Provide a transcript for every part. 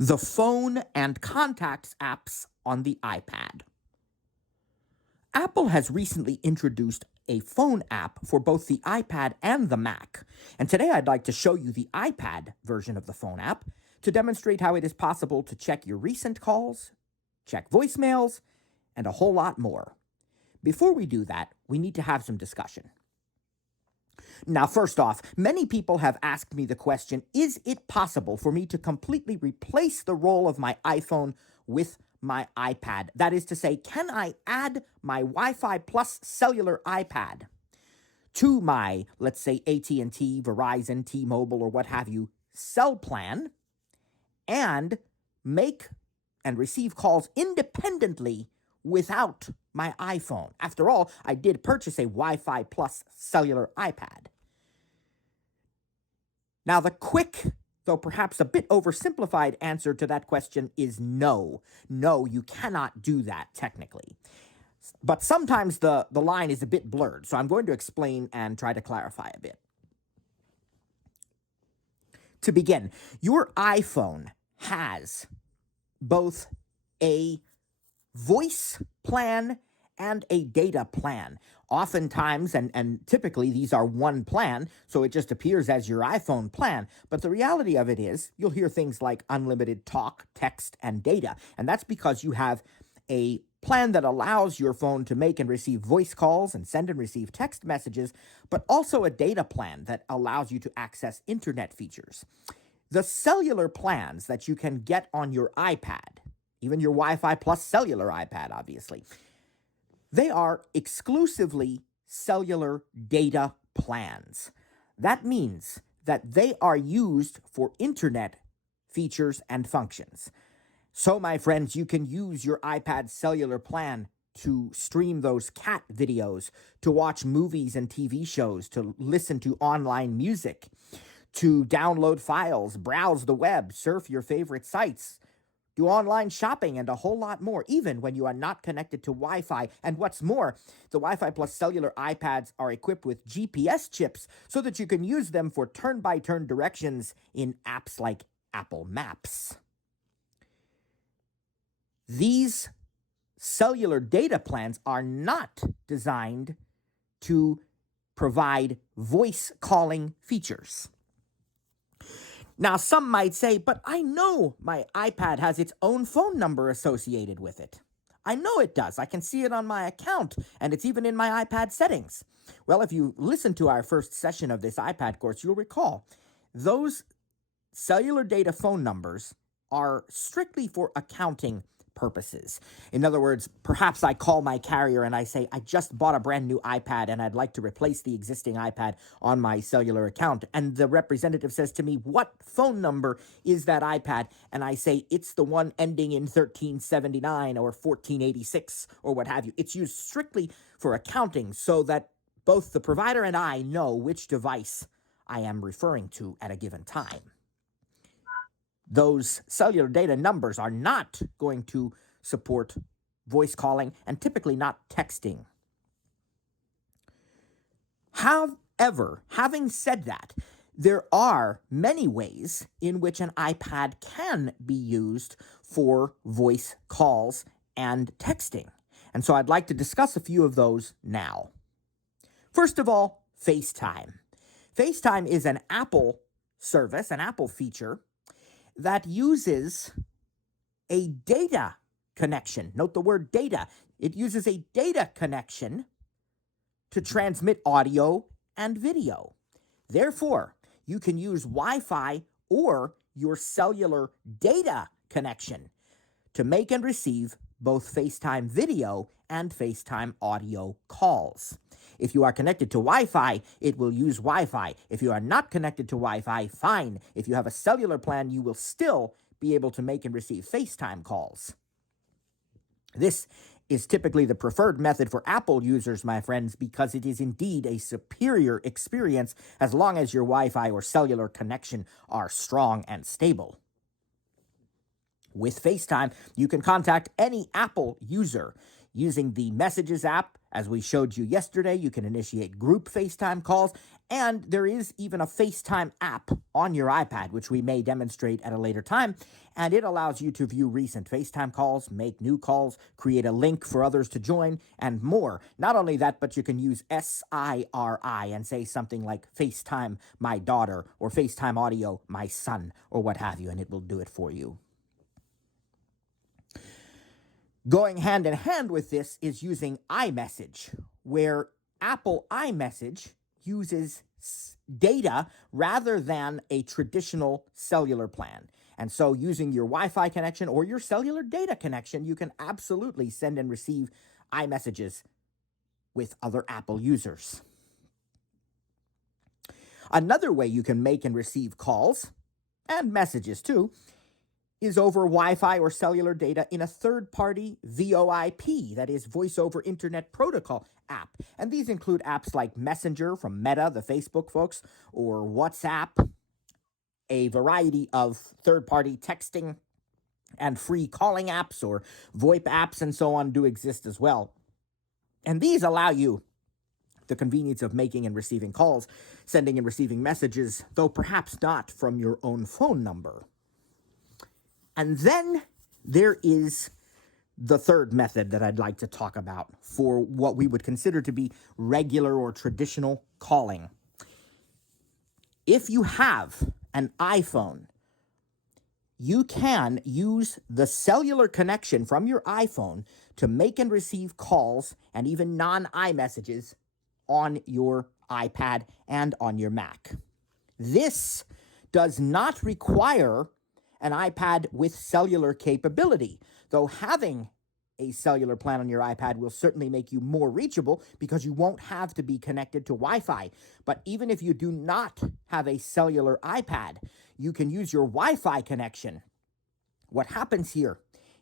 The phone and contacts apps on the iPad. Apple has recently introduced a phone app for both the iPad and the Mac. And today I'd like to show you the iPad version of the phone app to demonstrate how it is possible to check your recent calls, check voicemails, and a whole lot more. Before we do that, we need to have some discussion. Now, first off, many people have asked me the question, is it possible for me to completely replace the role of my iPhone with my iPad? That is to say, can I add my Wi-Fi plus cellular iPad to my, let's say, AT&T, Verizon, T-Mobile, or what have you, cell plan and make and receive calls independently without my iPhone? After all, I did purchase a Wi-Fi plus cellular iPad. Now, the quick, though perhaps a bit oversimplified answer to that question is no. No, you cannot do that technically. But sometimes the line is a bit blurred, so I'm going to explain and try to clarify a bit. To begin, your iPhone has both a voice plan and a data plan. Oftentimes, and typically, these are one plan, so it just appears as your iPhone plan. But the reality of it is, you'll hear things like unlimited talk, text, and data. And that's because you have a plan that allows your phone to make and receive voice calls and send and receive text messages, but also a data plan that allows you to access internet features. The cellular plans that you can get on your iPad, even your Wi-Fi plus cellular iPad, obviously, they are exclusively cellular data plans. That means that they are used for internet features and functions. So, my friends, you can use your iPad cellular plan to stream those cat videos, to watch movies and TV shows, to listen to online music, to download files, browse the web, surf your favorite sites, do online shopping, and a whole lot more, even when you are not connected to Wi-Fi. And what's more, the Wi-Fi plus cellular iPads are equipped with GPS chips so that you can use them for turn-by-turn directions in apps like Apple Maps. These cellular data plans are not designed to provide voice calling features. Now, some might say, but I know my iPad has its own phone number associated with it. I know it does. I can see it on my account, and it's even in my iPad settings. Well, if you listen to our first session of this iPad course, you'll recall those cellular data phone numbers are strictly for accounting purposes. In other words, perhaps I call my carrier and I say, I just bought a brand new iPad and I'd like to replace the existing iPad on my cellular account. And the representative says to me, what phone number is that iPad? And I say, it's the one ending in 1379 or 1486 or what have you. It's used strictly for accounting so that both the provider and I know which device I am referring to at a given time. Those cellular data numbers are not going to support voice calling and typically not texting. However, having said that, there are many ways in which an iPad can be used for voice calls and texting. And so I'd like to discuss a few of those now. First of all, FaceTime. FaceTime is an Apple service, an Apple feature that uses a data connection. Note the word data. It uses a data connection to transmit audio and video. Therefore, you can use Wi-Fi or your cellular data connection to make and receive both FaceTime video and FaceTime audio calls. If you are connected to Wi-Fi, it will use Wi-Fi. If you are not connected to Wi-Fi, fine. If you have a cellular plan, you will still be able to make and receive FaceTime calls. This is typically the preferred method for Apple users, my friends, because it is indeed a superior experience as long as your Wi-Fi or cellular connection are strong and stable. With FaceTime, you can contact any Apple user using the Messages app. As we showed you yesterday, you can initiate group FaceTime calls, And there is even a FaceTime app on your iPad, which we may demonstrate at a later time. And it allows you to view recent FaceTime calls, make new calls, create a link for others to join, and more. Not only that, but you can use SIRI and say something like FaceTime my daughter or FaceTime audio my son or what have you, and it will do it for you. Going hand in hand with this is using iMessage, where Apple iMessage uses data rather than a traditional cellular plan. And so using your Wi-Fi connection or your cellular data connection, you can absolutely send and receive iMessages with other Apple users. Another way you can make and receive calls and messages too is over Wi-Fi or cellular data in a third-party VoIP, that is Voice over Internet Protocol app. And these include apps like Messenger from Meta, the Facebook folks, or WhatsApp. A variety of third-party texting and free calling apps or VoIP apps and so on do exist as well. And these allow you the convenience of making and receiving calls, sending and receiving messages, though perhaps not from your own phone number. And then there is the third method that I'd like to talk about for what we would consider to be regular or traditional calling. If you have an iPhone, you can use the cellular connection from your iPhone to make and receive calls and even non-iMessages on your iPad and on your Mac. This does not require an iPad with cellular capability, though having a cellular plan on your iPad will certainly make you more reachable because you won't have to be connected to Wi-Fi. But even if you do not have a cellular iPad, you can use your Wi-Fi connection. What happens here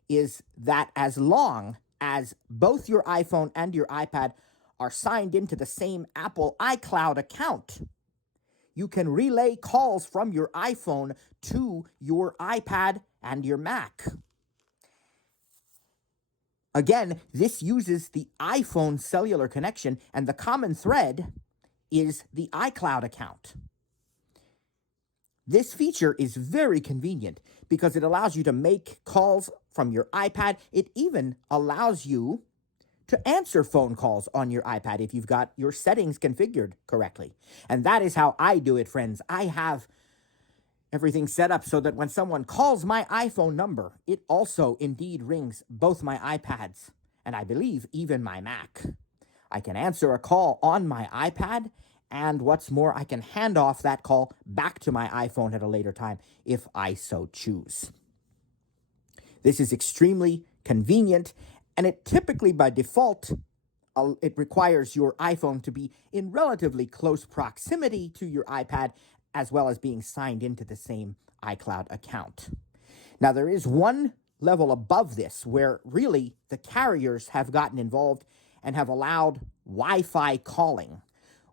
is that as long as both your iPhone and your iPad are signed into the same Apple iCloud account, you can relay calls from your iPhone to your iPad and your Mac. Again, this uses the iPhone cellular connection, and the common thread is the iCloud account. This feature is very convenient because it allows you to make calls from your iPad. It even allows you to answer phone calls on your iPad if you've got your settings configured correctly. And that is how I do it, friends. I have everything set up so that when someone calls my iPhone number, it also indeed rings both my iPads and I believe even my Mac. I can answer a call on my iPad, and what's more, I can hand off that call back to my iPhone at a later time if I so choose. This is extremely convenient, and it typically, by default, it requires your iPhone to be in relatively close proximity to your iPad, as well as being signed into the same iCloud account. Now, there is one level above this where really the carriers have gotten involved and have allowed Wi-Fi calling.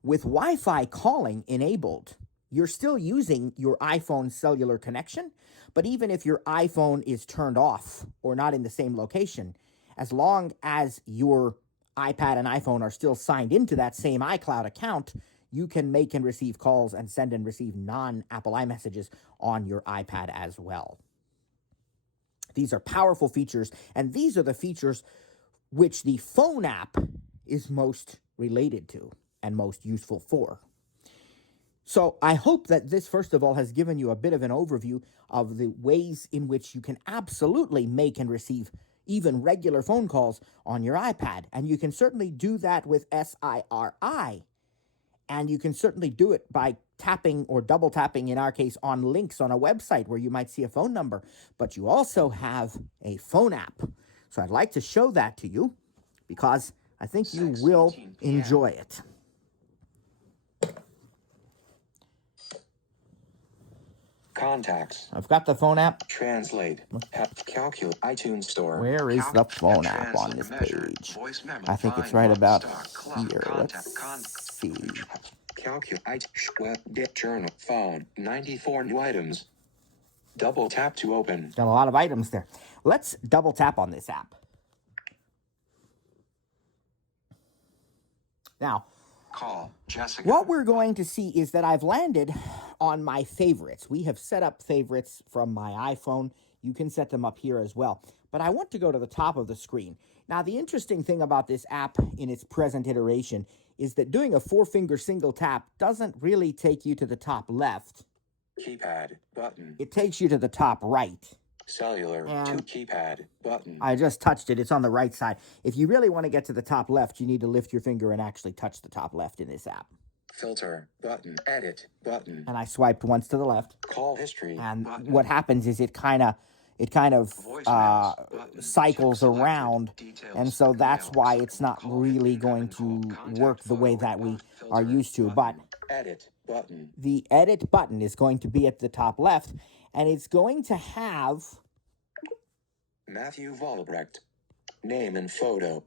With Wi-Fi calling enabled, you're still using your iPhone cellular connection, but even if your iPhone is turned off or not in the same location, as long as your iPad and iPhone are still signed into that same iCloud account, you can make and receive calls and send and receive non-Apple iMessages on your iPad as well. These are powerful features, and these are the features which the phone app is most related to and most useful for. So I hope that this, first of all, has given you a bit of an overview of the ways in which you can absolutely make and receive even regular phone calls on your iPad. And you can certainly do that with SIRI. And you can certainly do it by tapping or double tapping, in our case, on links on a website where you might see a phone number. But you also have a phone app. So I'd like to show that to you because I think you will enjoy it. Contacts. I've got the phone app. Translate. Calculate. iTunes Store. Where is the phone app on this page? I think it's right about here. Let's see. Calculate. Get journal. Phone. 94 new items. Double tap to open. Got a lot of items there. Let's double tap on this app. Now, Call Jessica. What we're going to see is that I've landed on my favorites. We have set up favorites from my iPhone. You can set them up here as well. But I want to go to the top of the screen. Now, the interesting thing about this app in its present iteration is that doing a 4-finger single tap doesn't really take you to the top left. Keypad button. It takes you to the top right. Cellular And to keypad button. I just touched it. It's on the right side. If you really want to get to the top left, you need to lift your finger and actually touch the top left in this app. Filter button. Edit button. And I swiped once to the left. Call history. And button. what happens is it kind of cycles around, and so that's why it's not really going to work the way that we are used to. But Edit button. the edit button is going to be at the top left, and it's going to have Matthew Vollebrecht. Name and photo.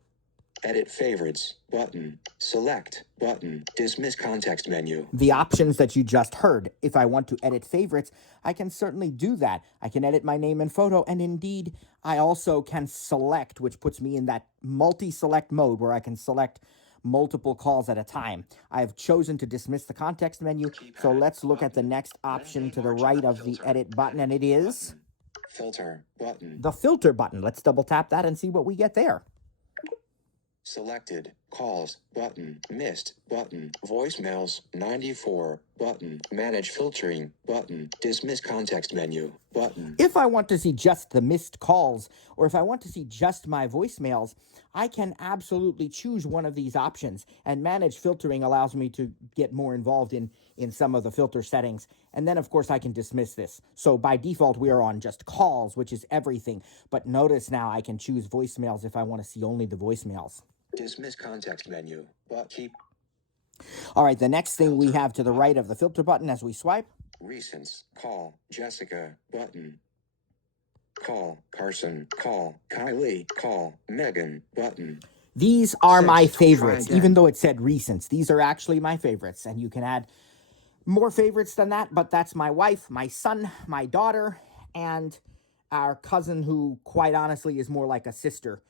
Edit favorites button. Select button. Dismiss context menu. the options that you just heard. If I want to edit favorites, I can certainly do that. I can edit my name and photo, and indeed, I also can select, which puts me in that multi-select mode where I can select multiple calls at a time. I have chosen to dismiss the context menu, so let's look at the next option to the right of the edit button, and it is Filter button. the filter button. Let's double tap that and see what we get there. Selected calls button. Missed button. Voicemails 94 button. Manage filtering button. Dismiss context menu button. If I want to see just the missed calls, or if I want to see just my voicemails, I can absolutely choose one of these options. And manage filtering allows me to get more involved in some of the filter settings. And then, of course, I can dismiss this. So by default, we are on just calls, which is everything. But notice now I can choose voicemails if I want to see only the voicemails. Dismiss context menu. But keep All right, the next thing we have to the right of the filter button as we swipe. recents. Call Jessica button. Call Carson. Call Kylie. Call Megan button. These are my Six, try favorites, again. even though it said recents. These are actually my favorites, and you can add more favorites than that, but that's my wife, my son, my daughter, and our cousin, who quite honestly is more like a sister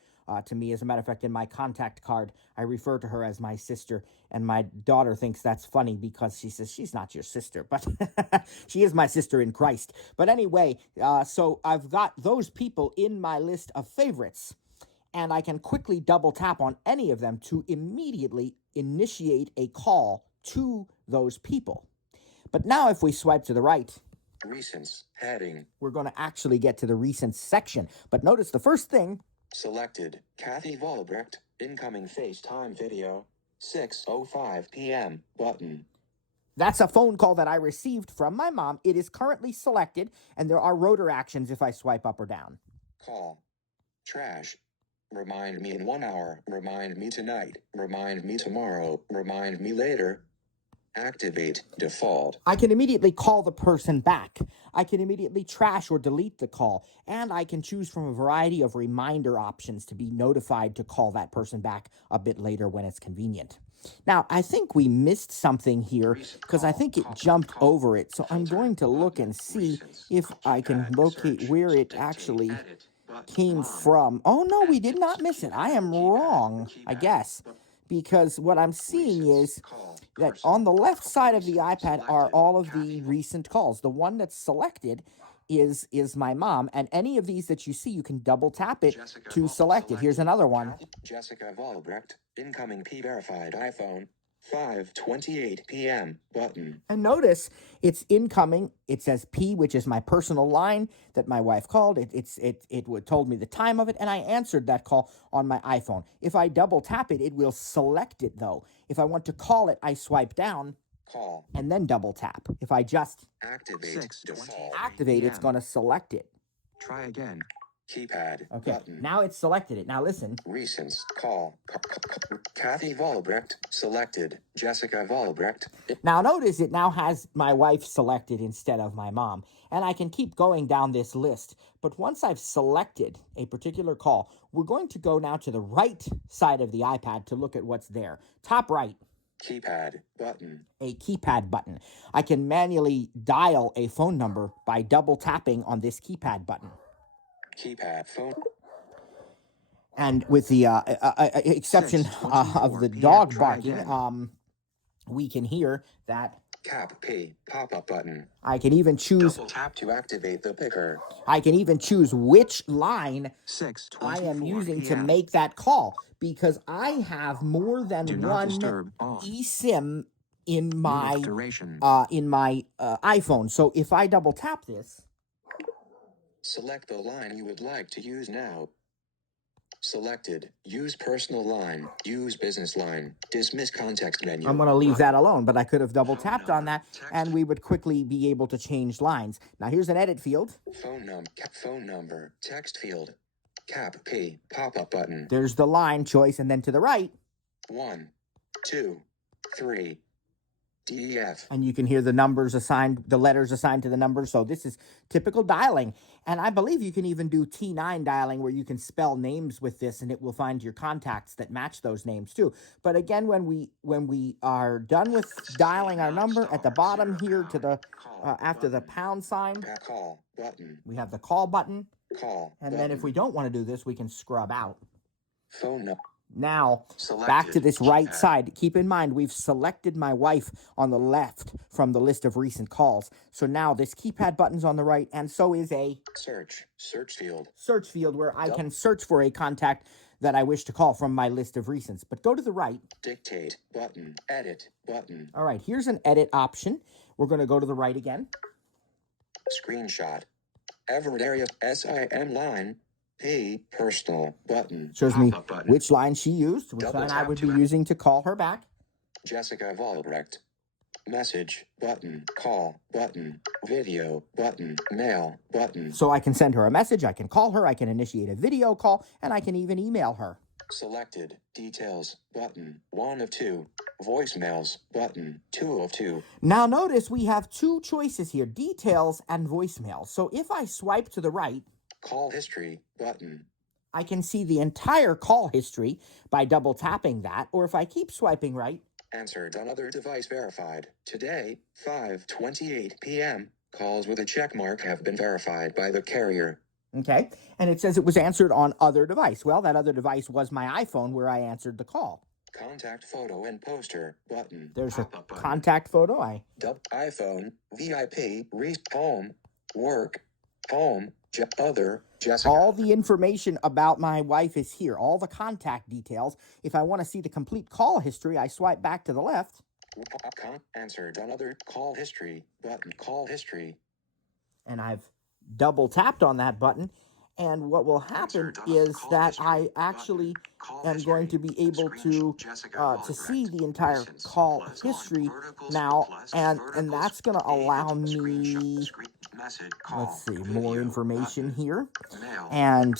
to me. As a matter of fact, in my contact card, I refer to her as my sister, and my daughter thinks that's funny because she says she's not your sister, but she is my sister in Christ. But anyway, so I've got those people in my list of favorites, and I can quickly double tap on any of them to immediately initiate a call to those people. But now if we swipe to the right, Recents heading. we're going to actually get to the recent section. But notice the first thing, Selected Kathy Vollebrecht. Incoming FaceTime video. 6:05 p.m. button. that's a phone call that I received from my mom. It is currently selected, and there are rotor actions if I swipe up or down. Call. Trash. Remind me in 1 hour. Remind me tonight. Remind me tomorrow. Remind me later. Activate default. I can immediately call the person back. I can immediately trash or delete the call. And I can choose from a variety of reminder options to be notified to call that person back a bit later when it's convenient. Now, I think we missed something here because I think it jumped over it. So I'm going to look and see if I can locate where it actually came from. Oh, no, we did not miss it. I am wrong, I guess, because what I'm seeing is that on the left side of the iPad are all of the recent calls. The one that's selected is my mom, and any of these that you see, you can double tap it to select it. Here's another one. Jessica Vollebrecht. Incoming P-verified iPhone. 5:28 p.m. button. And notice it's incoming. It says P, which is my personal line that my wife called. It told me the time of it, and I answered that call on my iPhone. If I double tap it, it will select it, though. If I want to call it, I swipe down Call. and then double tap. If I just Activate default. activate, it's going to select it. Try again. Keypad. Okay, Button. now it's selected it. Now listen. Recents. Call. Kathy Vollebrecht. Selected. Jessica Vollebrecht. Now notice it now has my wife selected instead of my mom. And I can keep going down this list. But once I've selected a particular call, we're going to go now to the right side of the iPad to look at what's there. Top right, Keypad. Button. a keypad button. I can manually dial a phone number by double tapping on this keypad button. Keypad. Phone. And with the exception of the dog barking, we can hear that Cap P pop-up button. I can even choose Double tap to activate the picker. I can even choose which line 6:24 I am using to p.m. make that call, because I have more Do than not one disturb on. eSIM in Minute my duration. iPhone. So if I double tap this, Select the line you would like to use now. Selected. Use personal line. Use business line. Dismiss context menu. I'm going to leave Button. that alone, but I could have double Phone tapped on number. that Text. and we would quickly be able to change lines. Now here's an edit field. Phone number. Text field. Cap P pop-up button. There's the line choice, and then to the right, 1, 2, 3. DEF. and you can hear the numbers assigned, the letters assigned to the numbers. So this is typical dialing. And I believe you can even do T9 dialing, where you can spell names with this and it will find your contacts that match those names too. But again, when we are done with dialing our number, at the bottom here to the after the pound sign, Call button. we have the call button. Call. And button. then if we don't want to do this, we can scrub out. Phone number. Now, Selected. back to this right Keypad. side. Keep in mind, we've selected my wife on the left from the list of recent calls. So now this keypad button's on the right, and so is a Search field. search field where I can search for a contact that I wish to call from my list of recents. But go to the right. Dictate button. Edit button. All right, here's an edit option. We're going to go to the right again. Screenshot. Everett area SIM line. P personal button. Shows me Pop-up button. which line she used, which Double line I tap would to be act- using to call her back. Jessica Volbrecht. Message button. Call button. Video button. Mail button. So I can send her a message, I can call her, I can initiate a video call, and I can even email her. Selected. Details button. 1 of 2. Voicemails button. 2 of 2. Now notice we have two choices here, details and voicemail. So if I swipe to the right, Call history button. I can see the entire call history by double tapping that, or if I keep swiping right, Answered on other device verified. Today, 5:28 p.m. Calls with a check mark have been verified by the carrier. okay, and it says it was answered on other device. Well, that other device was my iPhone where I answered the call. Contact photo and poster button. There's a Pop-up button. contact photo. iPhone, VIP, home, work, home, other, Jessica. All the information about my wife is here, all the contact details. If I want to see the complete call history, I swipe back to the left. Answered on other call history button. Call history. And I've double tapped on that button. And what will happen is that I actually am going to be able to see the entire call history now, and that's going to allow me, let's see, more information here. And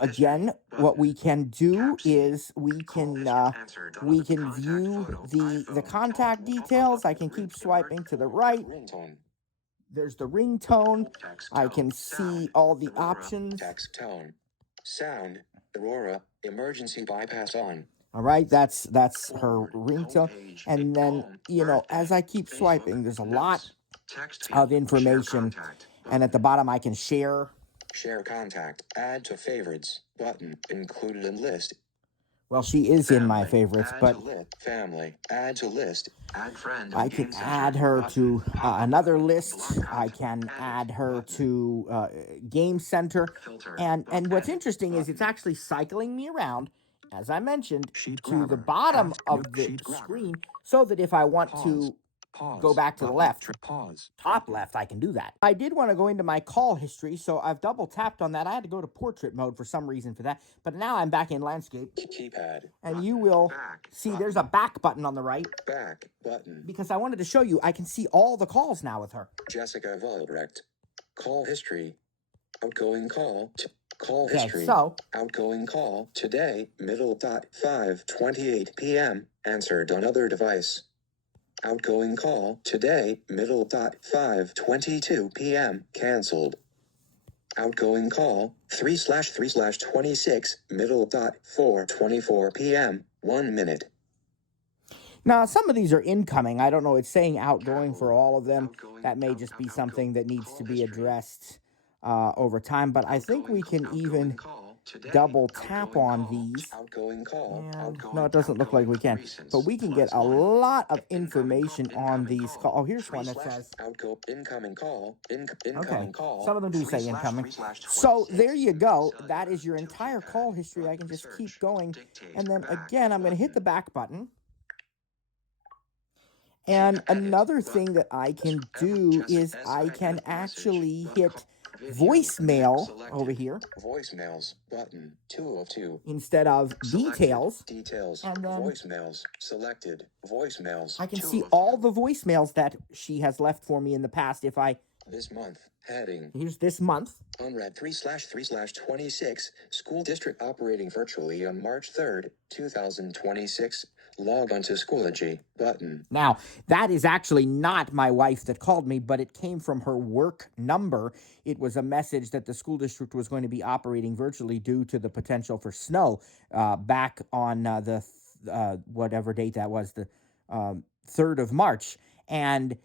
again, what we can do is we can view the contact details. I can keep swiping to the right. There's the ringtone. I can see all the options. Text tone. Sound. Aurora. Emergency bypass on. All right, that's her ringtone. And then, as I keep swiping, there's a lot of information. And at the bottom, I can share. Share contact. Add to favorites. Button. Included in list. Well, she is in my favorites, but family. Add to list. Add friend. I can add her to another list. I can add her to Game Center. And what's interesting is it's actually cycling me around, as I mentioned, to the bottom of the screen, so that if I want to go back to the left, top left, I can do that. I did want to go into my call history, so I've double tapped on that. I had to go to portrait mode for some reason for that, but now I'm back in landscape. Keypad. And you will see there's a back button on the right. Back button. Because I wanted to show you, I can see all the calls now with her. Jessica Volbrecht. Call history. Outgoing call. Call history. Okay, so outgoing call today, 5:28 p.m. Answered on other device. Outgoing call today, 5:22 p.m. Cancelled. Outgoing call 3/3/26, 4:24 p.m. 1 minute. now some of these are incoming. I don't know. It's saying outgoing for all of them. That may just be something that needs to be addressed over time. But I think we can even double tap on these. Outgoing call. And no, it doesn't look like we can, but we can get a lot of information on these calls. Oh, here's one that says Incoming call. okay. Incoming call. Some of them do say incoming. So there you go. That is your entire call history. I can just keep going. And then again, I'm going to hit the back button. And another thing that I can do is I can actually hit voicemail over here. Voicemails button 2 of 2 instead of details. Details. And then Voicemails selected. Voicemails. I can see all the voicemails that she has left for me in the past. If I this month heading. Here's this month. Unread 3/3/26. School district operating virtually on March 3rd, 2026. Log on to Schoology button. Now, that is actually not my wife that called me, but it came from her work number. It was a message that the school district was going to be operating virtually due to the potential for snow back on the whatever date that was, the 3rd of March. And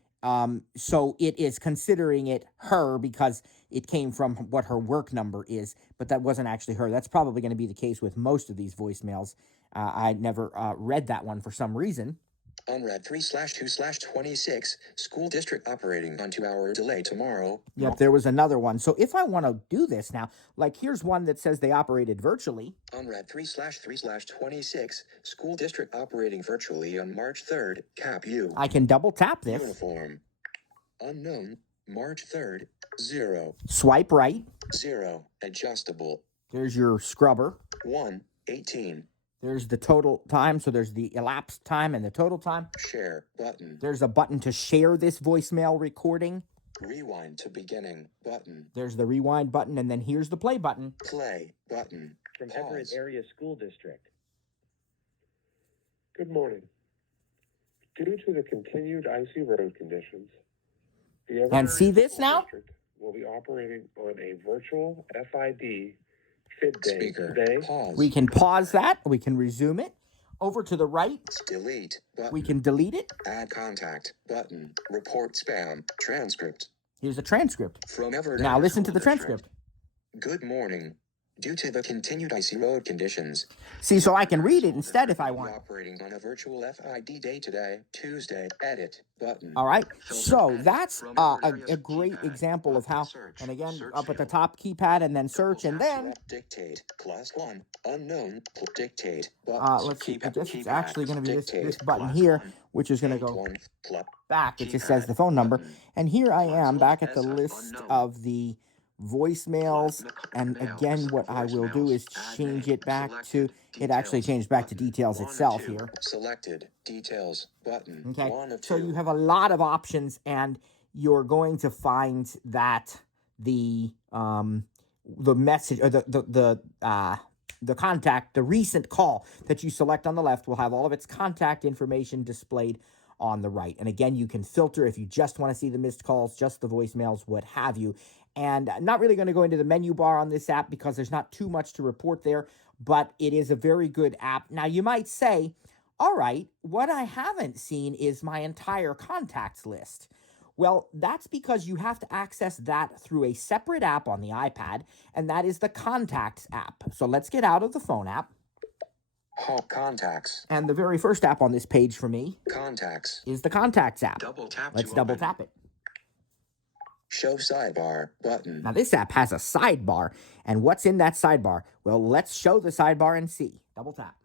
so it is considering it her because it came from what her work number is, but that wasn't actually her. That's probably going to be the case with most of these voicemails. I never read that one for some reason. Unread 3/2/26. School district operating on 2-hour delay tomorrow. Yep, there was another one. So if I want to do this now, like here's one that says they operated virtually. Unread 3/3/26. School district operating virtually on March 3rd. Cap U. I can double tap this. Uniform. Unknown. March 3rd. 0. Swipe right. 0. Adjustable. There's your scrubber. 1:18. There's the total time. So there's the elapsed time and the total time. Share button. There's a button to share this voicemail recording. Rewind to beginning button. There's the rewind button, and then here's the play button. Play button. From Everett Area School District. Good morning. Due to the continued icy road conditions, the Everett And see Area this School now? District will be operating on a virtual FID FID day Speaker. today. Pause. We can pause that. We can resume it. Over to the right, Delete button. we can delete it. Add contact button. Report spam. Transcript. Here's a transcript. From Everett Now Area listen to School the District. transcript. Good morning. Due to the continued icy road conditions, See, so I can read it instead if I we're want. operating on a virtual FID day today, Tuesday. Edit button. All right. So that's a great example of how, and again, up at the top, keypad, and then search, and then Dictate +1. Unknown. Dictate. Buttons. let's see. I Keypad- guess it's actually going to be this Dictate button +1. here, which is going to go One back. It just says the phone number. And here I am back at the list of the voicemails. And again, what I will do is change it back to, it actually changed back to details itself here. Selected details button. Okay. 1 of 2. So you have a lot of options, and you're going to find that the message or the contact, the recent call that you select on the left will have all of its contact information displayed on the right. And again, you can filter if you just want to see the missed calls, just the voicemails, what have you. And I'm not really going to go into the menu bar on this app because there's not too much to report there, but it is a very good app. Now, you might say, all right, what I haven't seen is my entire contacts list. Well, that's because you have to access that through a separate app on the iPad, and that is the Contacts app. So let's get out of the phone app. Contacts. And the very first app on this page for me Contacts. is the Contacts app. Double tap. Let's to double open. tap it. Show sidebar button. Now, this app has a sidebar, and what's in that sidebar? Well, let's show the sidebar and see. Double tap.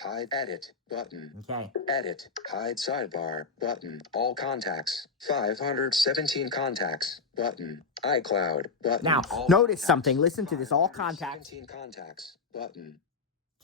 Hide edit button. Okay. Edit. Hide sidebar button. All contacts. 517 contacts button. iCloud button. Now, All notice contacts. something. Listen to this. All contacts 517 contacts button.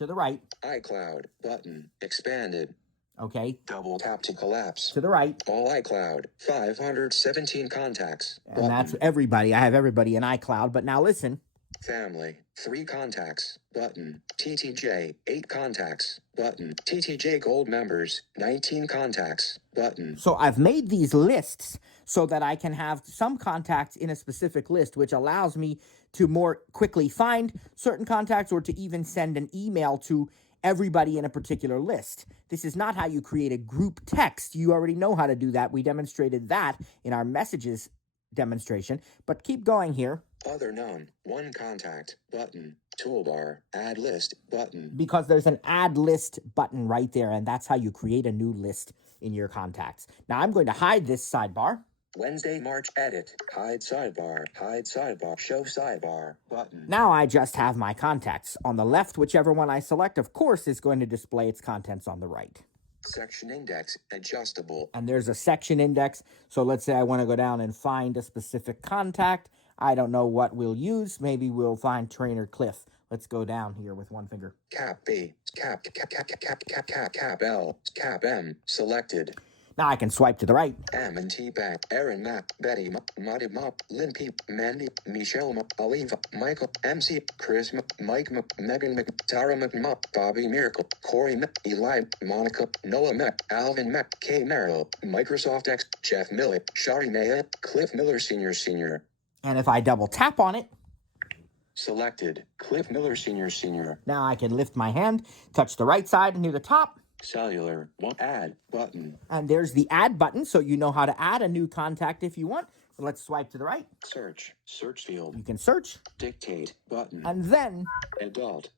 to the right. iCloud button. Expanded. Okay. Double tap to collapse. To the right. All iCloud. 517 contacts. And that's everybody. I have everybody in iCloud. But now listen. Family. 3 contacts. Button. TTJ. 8 contacts. Button. TTJ Gold members. 19 contacts. Button. So I've made these lists so that I can have some contacts in a specific list, which allows me to more quickly find certain contacts or to even send an email to everybody in a particular list. This is not how you create a group text. You already know how to do that. We demonstrated that in our messages demonstration. But keep going here. Other known. 1 contact. Button. Toolbar. Add list button. Because there's an add list button right there, and that's how you create a new list in your contacts. Now I'm going to hide this sidebar. Wednesday, March. Edit. Hide sidebar. Hide sidebar. Show sidebar button. Now I just have my contacts. On the left, whichever one I select, of course, is going to display its contents on the right. Section index adjustable. And there's a section index. So let's say I want to go down and find a specific contact. I don't know what we'll use. Maybe we'll find Trainer Cliff. Let's go down here with one finger. Cap B. Cap L. Cap M. Selected. Now I can swipe to the right. M and T back. Aaron Matt. Betty Marty Mop. Lynn P. Mandy. Michelle Oliva. Michael MC. Chris Mike Megan Tara McMup. Bobby Miracle. Corey Eli. Monica. Noah Mac. Alvin Mac. K. Merrill. Microsoft X. Jeff Millett. Shari Maya. Cliff Miller Sr. And if I double tap on it, Selected. Cliff Miller Sr. now I can lift my hand, touch the right side near the top, Cellular. Add button. and there's the add button, so you know how to add a new contact if you want. So let's swipe to the right. Search. Search field. You can search, Dictate button. and then Adult.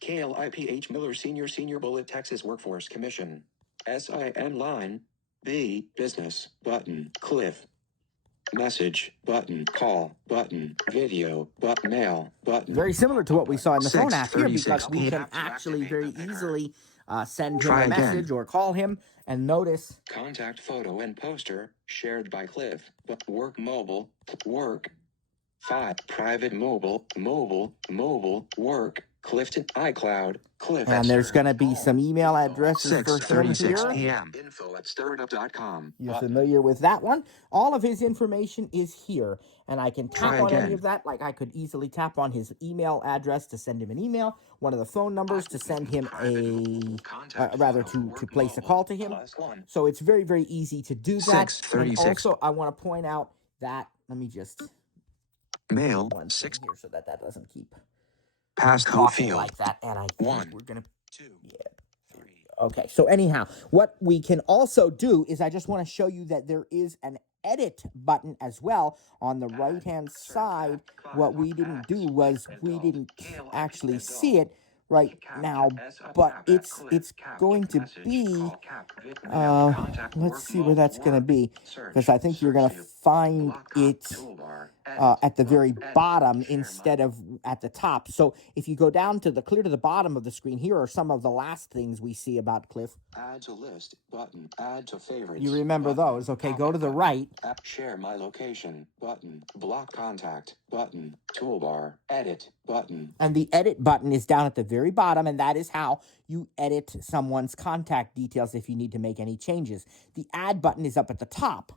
KLIPH Miller Sr. Bullet Texas Workforce Commission. SIN line. B. Business button. Cliff. Message button. Call button. Video button. Mail button. very similar to what we saw in the phone app here, 6:36 because we can p.m. actually very easily send him Try a again. message or call him, and notice Contact photo and poster shared by Cliff. Work mobile. Work. 5. Private mobile. Work. Clifton iCloud. Cliff. and there's going to be some email addresses for him 6:36 here. p.m. info@startup.com. You're familiar with that one. All of his information is here, and I can tap Try on any again. of that. Like I could easily tap on his email address to send him an email, one of the phone numbers to send him to place a call to him. +1. So it's very, very easy to do that. And 6:36. also, I want to point out that, let me just Mail. one thing 6. here so that doesn't keep Passcode talking field. like that. And I think 1, we're going to 2, 3. Okay, so anyhow, what we can also do is I just want to show you that there is an edit button as well on the right-hand side. What we didn't do was we didn't actually see it right now, but it's going to be, let's see where that's going to be, because I think you're going to find it at the very bottom instead of at the top. So if you go down to clear to the bottom of the screen, here are some of the last things we see about Cliff. Add to list button. Add to favorites. You remember button. those. Okay, go to the right. Share my location button. Block contact button. Toolbar. Edit button. And the edit button is down at the very bottom, and that is how you edit someone's contact details if you need to make any changes. The add button is up at the top.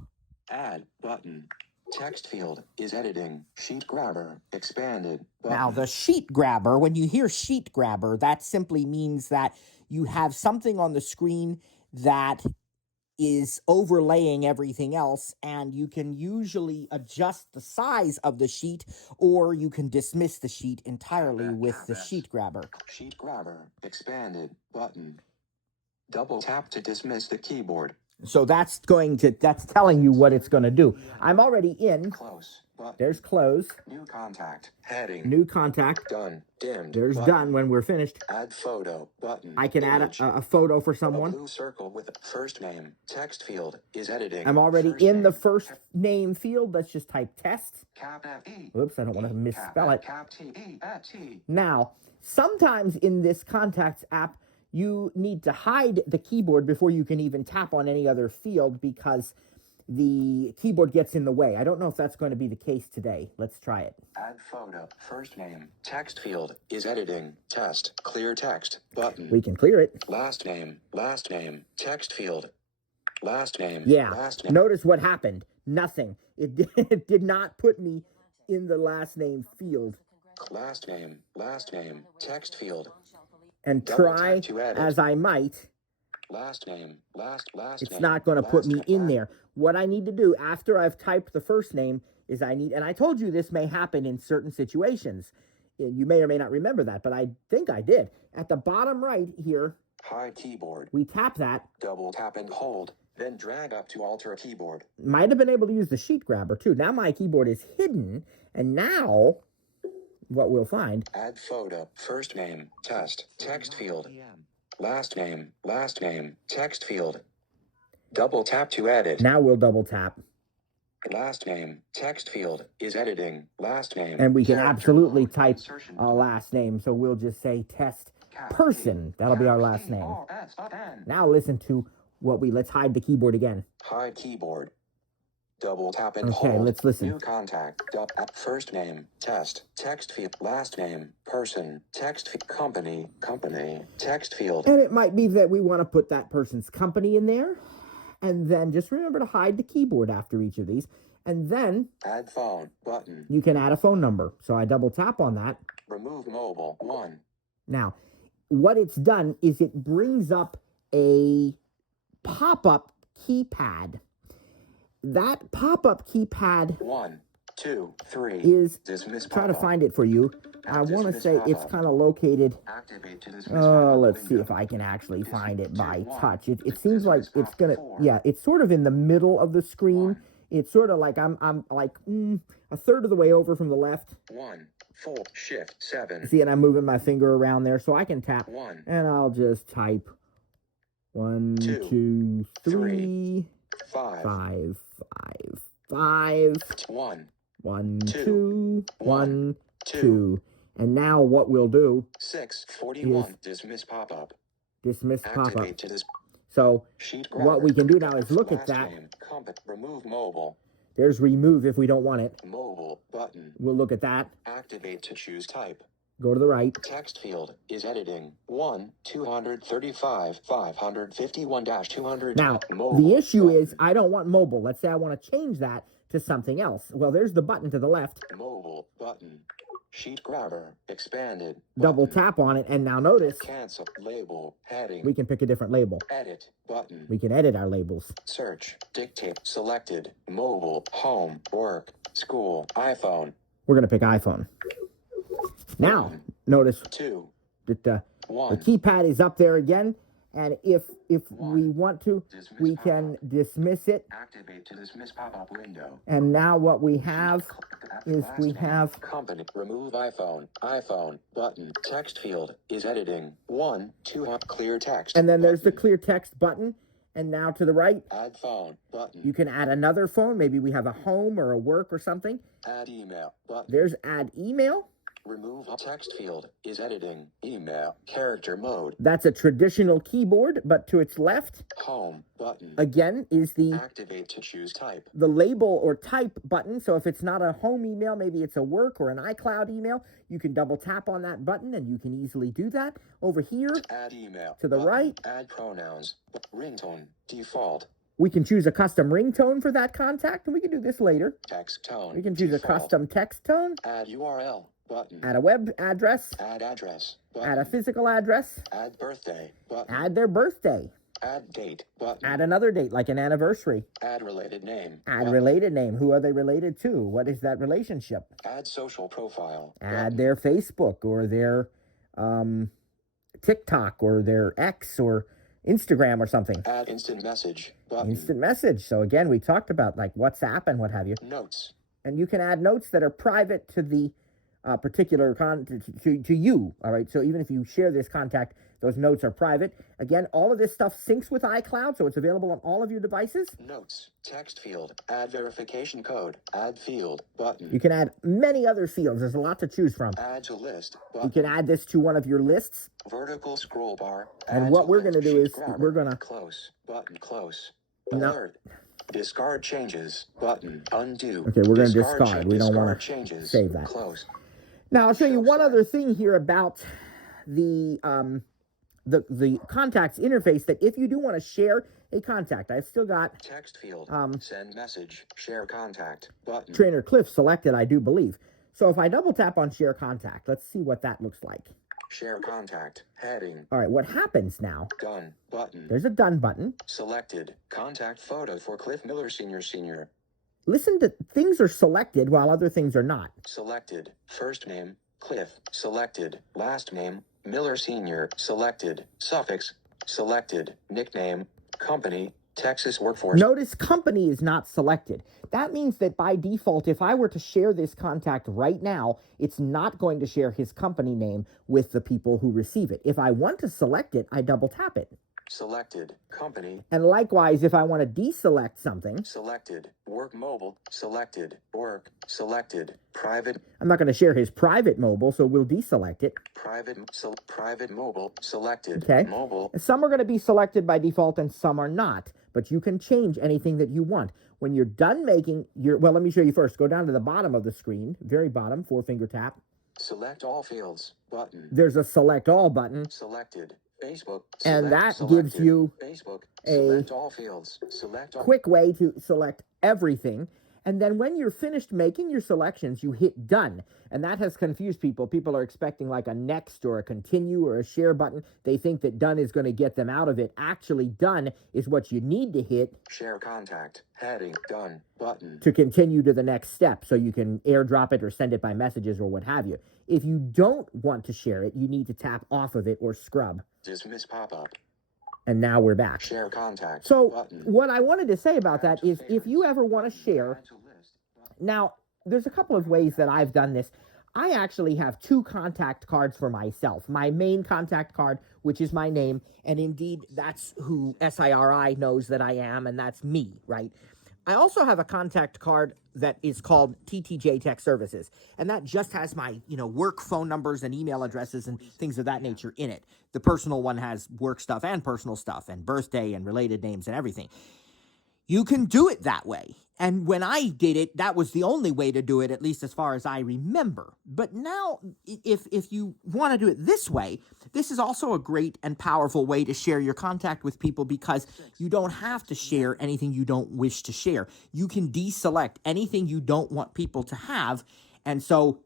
Add button. Text field is editing. Sheet grabber expanded. Button. Now, the sheet grabber, when you hear sheet grabber, that simply means that you have something on the screen that is overlaying everything else, and you can usually adjust the size of the sheet, or you can dismiss the sheet entirely with the sheet grabber. Sheet grabber expanded button. Double tap to dismiss the keyboard. So that's telling you what it's going to do. I'm already in. Close button. There's close. New contact heading. New contact. Done. Dimmed. There's button. done when we're finished. Add photo button. I can Image. add a photo for A someone. blue circle with first name. Text field is editing. I'm already First in the name. first name field. Let's just type test. Cap F-E. Oops, I don't want to misspell it. Cap T-E at T. Now, sometimes in this contacts app, you need to hide the keyboard before you can even tap on any other field because the keyboard gets in the way. I don't know if that's going to be the case today. Let's try it. Add photo. First name. Text field is editing. Test. Clear text. Button. We can clear it. Last name. Last name. Text field. Last name. Yeah. Last name. Notice what happened. Nothing. It did not put me in the last name field. Last name. Last name. Text field. And Double try tap to edit. as I might, Last name. Last it's name. not going to put Last me name. in there. What I need to do after I've typed the first name is and I told you this may happen in certain situations. You may or may not remember that, but I think I did. At the bottom right here, Hide keyboard. we tap that. Double tap and hold. Then drag up to alter keyboard. Might have been able to use the sheet grabber too. Now my keyboard is hidden, and now what we'll find. Add photo. First name. Test. Text field. Last name. Text field. Double tap to edit. Now we'll double tap. Last name. Text field is editing. Last name. And we can Character absolutely mode. type Insertion. a last name. So we'll just say test person. That'll be our last name. Now listen to let's hide the keyboard again. Hide keyboard. Double tap and Okay, hold. let's listen. New contact. First name. Test. Text field. Last name. Person. Text field. Company. Text field. And it might be that we want to put that person's company in there. And then just remember to hide the keyboard after each of these. And then Add phone button. you can add a phone number. So I double tap on that. Remove mobile. 1. Now, what it's done is it brings up a pop-up keypad. That pop-up keypad 1, 2, 3. is, Dismiss try to pop-up. find it for you. I want to Dismiss say it's pop-up. kind of located. Activate to dismiss pop-up Let's see window. if I can actually find it by 1. touch. It seems like Dismiss it's gonna, pop-up 4. yeah, it's sort of in the middle of the screen. 1. It's sort of like I'm like a third of the way over from the left. 1, 4, shift 7. See, and I'm moving my finger around there so I can tap. 1, And I'll just type 1, 2, 3, 5, 5, 5, 1, 1, 2, 2, 1, 2. 2. And now what we'll do, 6, 41. Dismiss pop-up. dismiss pop-up. Activate to this. So Sheet what we can do now is look at Last that. name. Remove mobile. There's remove if we don't want it. Mobile button. We'll look at that. Activate to choose type. Go to the right. Text field is editing. 1, 235, 551-200. Now, Mobile the issue button. is I don't want mobile. Let's say I want to change that to something else. Well, there's the button to the left. Mobile button. Sheet grabber expanded. Double button. tap on it, and now notice Cancel label heading. we can pick a different label. Edit button. We can edit our labels. Search. Dictate. Selected. Mobile. Home. Work. School. iPhone. We're going to pick iPhone. Now, notice 2, that the 1. keypad is up there again, and if we 1. want to, Dismiss we pop-up. can dismiss it. Activate to dismiss pop-up window. And now what we have is Last we name. have Company. Remove iPhone. iPhone button. Text field is editing. 1, 2. Clear text. and then there's the button. clear text button, and now to the right, Add phone button. you can add another phone. Maybe we have a home or a work or something. Add email button. There's add email. Remove text field is editing. Email. Character mode. That's a traditional keyboard, but to its left, Home button. again, is the Activate to choose type. label or type button. So if it's not a home email, maybe it's a work or an iCloud email, you can double tap on that button and you can easily do that. Over here, Add email. to the button. right. Add pronouns. Ringtone. Default. we can choose a custom ringtone for that contact, and we can do this later. Text tone. We can choose a Default. custom text tone, Add URL button. add a web address, Add address button. add a physical address, Add birthday button. add their birthday, Add date button. add another date like an anniversary, Add related name. add button. related name. Who are they related to? What is that relationship? Add social profile. Add button. their Facebook or their TikTok or their X or Instagram or something. Add instant message button. Instant message. So again, we talked about like WhatsApp and what have you. Notes. And you can add notes that are private to the particular to you. All right. So even if you share this contact, those notes are private. Again, all of this stuff syncs with iCloud, so it's available on all of your devices. Notes. Text field. Add verification code. Add field button. You can add many other fields. There's a lot to choose from. Add to list You button. can add this to one of your lists. Vertical scroll bar. And Add what to we're list. gonna do Sheet is grabber. we're gonna- Close button. Close. No. Alert. Discard changes button. Undo. Okay, we're gonna discard. change- We don't wanna discard changes. save that. Close. Now I'll show you Show one sign. other thing here about the contacts interface, that if you do want to share a contact, I've still got Text field. Um, Send message. Share contact button. Trainer Cliff selected, I do believe. So if I double tap on share contact, let's see what that looks like. Share contact. Heading. All right, what happens now? Done button. There's a done button. Selected. Contact photo for Cliff Miller Senior. Listen to things are selected while other things are not. Selected. First name. Cliff. Selected. Last name. Miller Senior. Selected. Suffix. Selected. Nickname. Company. Texas workforce. Notice company is not selected. That means that by default, if I were to share this contact right now, it's not going to share his company name with the people who receive it. If I want to select it, I double tap it. Selected. Company. And likewise, if I want to deselect something, Selected. Work mobile. Selected. Work. Selected. Private. I'm not going to share his private mobile, so we'll deselect it. Private mobile. Selected. Okay. Mobile. Some are going to be selected by default and some are not, but you can change anything that you want. When you're done making your, well, let me show you first. Go down to the bottom of the screen, very bottom, 4-finger tap. Select all fields. Button. There's a select all button. Selected. Facebook. And that gives you Facebook. a Select all fields. Select all. quick way to select everything. And then when you're finished making your selections, you hit done. And that has confused people. People are expecting like a next or a continue or a share button. They think that done is going to get them out of it. Actually, done is what you need to hit. Share contact. Heading. Done. Button. To continue to the next step so you can airdrop it or send it by messages or what have you. If you don't want to share it, you need to tap off of it or scrub. Dismiss pop-up. And now we're back. Share contact. So Button. what I wanted to say about that is if you ever want to share, now there's a couple of ways that I've done this. I actually have 2 contact cards for myself. My main contact card, which is my name, and indeed that's who SIRI knows that I am, and that's me, right? I also have a contact card that is called TTJ Tech Services, and that just has my, work phone numbers and email addresses and things of that nature in it. The personal one has work stuff and personal stuff and birthday and related names and everything. You can do it that way. And when I did it, that was the only way to do it, at least as far as I remember. But now, if you want to do it this way, this is also a great and powerful way to share your contact with people because you don't have to share anything you don't wish to share. You can deselect anything you don't want people to have. And so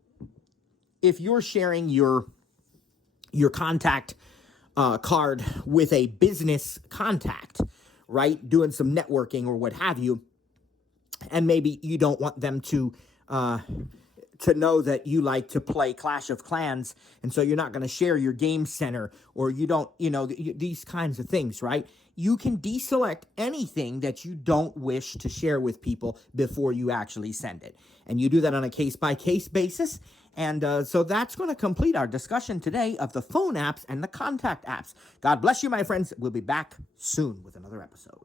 if you're sharing your contact card with a business contact, right, doing some networking or what have you, and maybe you don't want them to know that you like to play Clash of Clans, and so you're not going to share your game center, or you don't, these kinds of things, right? You can deselect anything that you don't wish to share with people before you actually send it. And you do that on a case-by-case basis. And so that's going to complete our discussion today of the phone apps and the contact apps. God bless you, my friends. We'll be back soon with another episode.